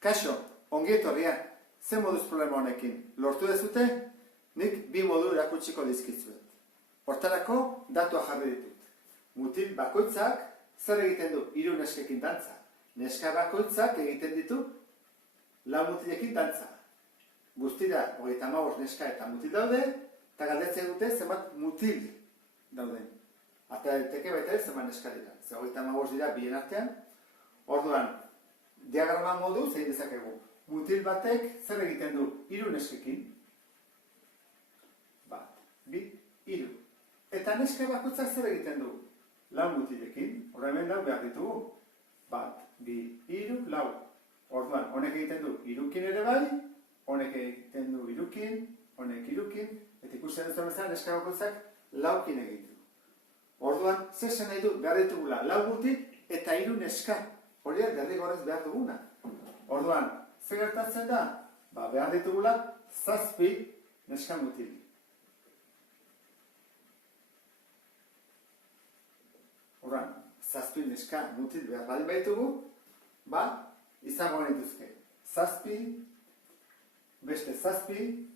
Kaixo, ongi etorria, ze moduz problema honekin? Lortu dezute, nik bi modu erakutsiko dizkizuet. Hortarako, datua jarri ditut. Mutil bakoitzak zer egiten du? 3 neskekin dantza. Neska bakoitzak egiten ditu 4 mutilekin dantza. Guztira, 35 neska eta mutil daude, eta galdetzen dute zenbat mutil dauden. Atera daiteke baita ere zenbat neska dira. 35 dira bien artean. Orduan, diagrama modu zein dezakegu. Mutil batek zer egiten du 3 neskekin? 1, 2, 3. Eta neska bakoitzak zer egiten du? 4 mutilekin. Horra hemen 4 behar ditugu. 1, 2, 3, 4. Orduan, honek egiten du 3kin ere bai, honek egiten du 3kin, honek 3kin, eta ikusten dut bezala neska bakoitzak 4kin egiten du. Orduan, zer zen nahi du? Behar ditugula 4 mutil eta 3 neska. Hori derrigorrez behar duguna. Orduan, zer gertatzen da? Behar ditugula 7 neska mutil. Orduan, 7 neska mutil behar baldin baitugu, izango genituzke. 7, beste 7,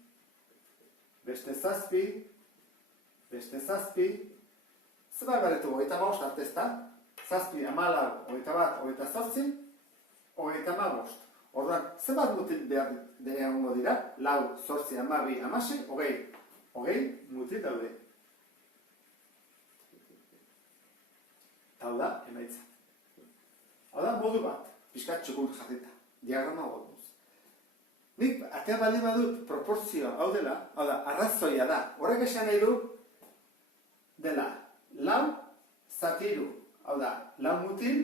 beste 7, beste 7, zer behar ditugu? 35 arte ezta? 7, 14, 21, 28, 35. Orduan, zenbat mutil behar egongo dira? 4, 8, 12, 16, 20. 20 mutil daude. Hau da, emaitza. Hau da, modu bat, pixkat txukun jarrita, diagrama moduz. Nik, atea baldin badut proportzioa hau dela, hau da, arrazoia da. Horrek esan nahi du, dela, 4, 3. Hau da, 4 mutil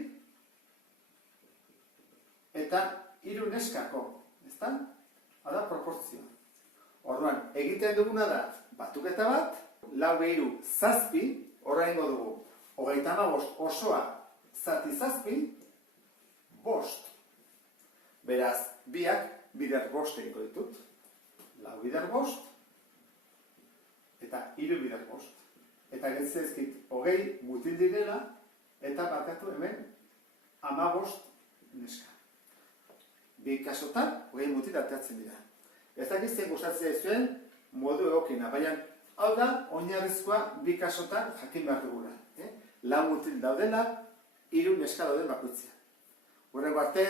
eta 3 neskako, ezta? Hau da, proportzioa. Orduan, egiten duguna da, batuketa bat, 4 3 7, horra ingo dugu. 35 osoa zati 7, 5. Beraz, biak bider 5 egiko ditut. 4 bider 5 eta 3 bider 5. Eta getzezkit, 20 mutil direla, eta barkatu hemen 15 neska. Bi kasotan, 20 mutil ateratzen dira. Ez dakizten gustatzen zuen modu egokina, baina hau da, oinarrizkoa bi kasotan jakin behar dugula. 4 mutil daudela, 3 neska dauden bakoitzea. Hurrengo arte!